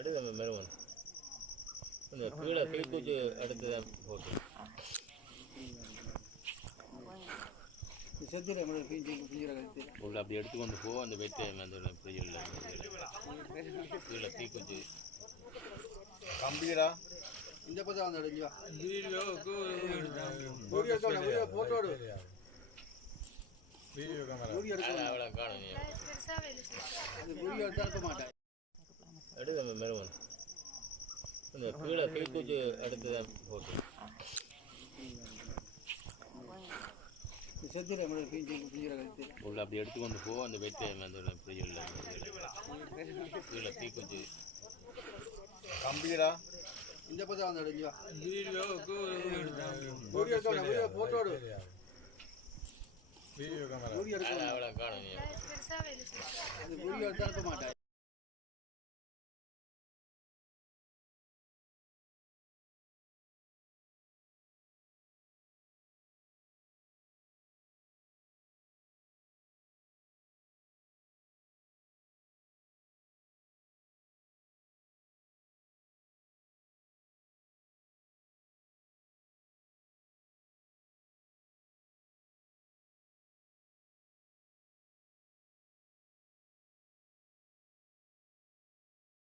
எடுக்க மெருவன் இந்த கீழே கைக்குச்சி எடுத்து தான் போட்டு. உள்ள அப்படி எடுத்துக்கொண்டு போ அந்த வெட்டை அந்த ஃப்ரிட்ஜில் கீழே தீக்குச்சி கம்பீரா இந்த பக்கம் வந்து அடைஞ்சு வா. வீடியோவுக்கு வீடியோ எடுக்க வீடியோ போட்டோ எடு. வீடியோ கேமரா வீடியோ எடுக்க காணும் அந்த வீடியோ எடுத்து அனுப்ப மாட்டேன். எடுக்க மெருவன் இந்த கீழே கைக்குச்சி எடுத்து தான் போட்டு. உள்ள அப்படி எடுத்துக்கொண்டு போ அந்த வெட்டை அந்த கீழே தீக்குச்சி கம்பீரா இந்த பக்கம் வந்து அடைஞ்சு வீடியோவுக்கு வீடியோ எடுக்க வீடியோ போட்டோ எடு. Video camera. வீடியோ எடுக்க மாட்டேன்